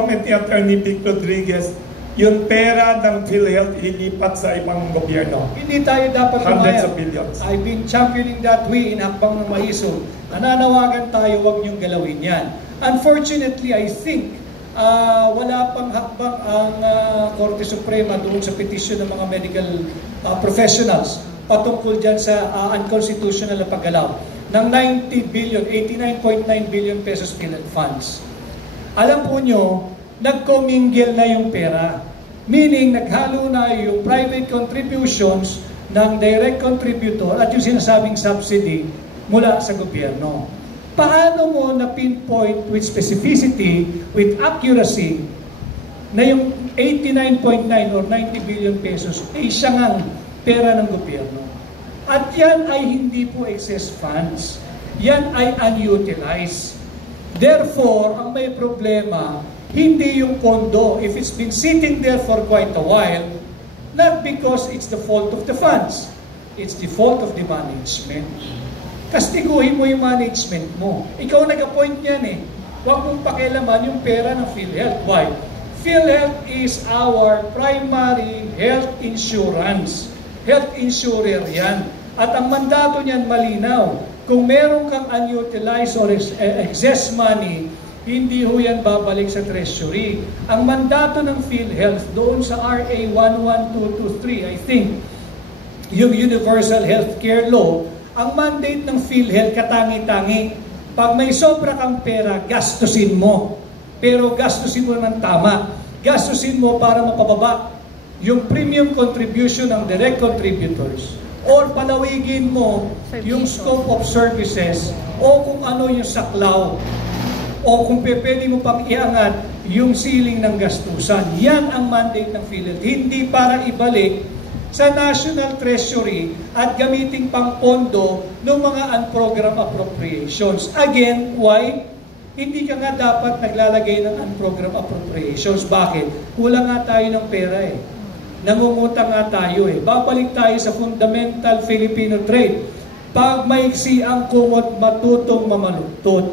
comment ni Attorney Vic Rodriguez, yung pera ng PhilHealth ilipat sa ibang gobyerno. Hindi tayo dapat Hundreds of billions. I've been championing that way in Hakbang ng Maisog. Nananawagan tayo, huwag niyong galawin yan. Unfortunately, I think wala pang hakbang ang Korte Suprema doon sa petisyon ng mga medical professionals patungkol dyan sa unconstitutional na paggalaw ng 90 billion, 89.9 billion pesos PhilHealth funds. Alam po nyo, nag-commingle na yung pera. Meaning, naghalo na yung private contributions ng direct contributor at yung sinasabing subsidy mula sa gobyerno. Paano mo na-pinpoint with specificity, with accuracy, na yung 89.9 or 90 billion pesos ay siya ngang pera ng gobyerno? At yan ay hindi po excess funds. Yan ay unutilized. Therefore, ang may problema, hindi yung pondo. If it's been sitting there for quite a while, not because it's the fault of the funds, it's the fault of the management. Kastiguhin mo yung management mo. Ikaw nag-appoint yan eh. Huwag mong pakialaman yung pera ng PhilHealth. Why? PhilHealth is our primary health insurance. Health insurer yan. At ang mandato niyan malinaw. Kung meron kang unutilized or excess money, hindi ho yan babalik sa treasury. Ang mandato ng PhilHealth doon sa RA 11223, I think, yung Universal Healthcare Law, ang mandate ng PhilHealth katangi-tangi. Pag may sobra kang pera, gastusin mo. Pero gastusin mo ng tama. Gastusin mo para mapababa yung premium contribution ng direct contributors. Or palawigin mo yung scope of services o kung ano yung saklaw. O kung pwede mo pang iangat yung ceiling ng gastusan. Yan ang mandate ng PhilHealth. Hindi para ibalik sa National Treasury at gamitin pang pondo ng mga unprogrammed appropriations. Again, why? Hindi ka nga dapat naglalagay ng unprogrammed appropriations. Bakit? Kulang nga tayo ng pera eh. Nangungutang nga tayo eh. Babalik tayo sa fundamental Filipino trait. Pag maiksi ang kumot, matutong mamaluktot.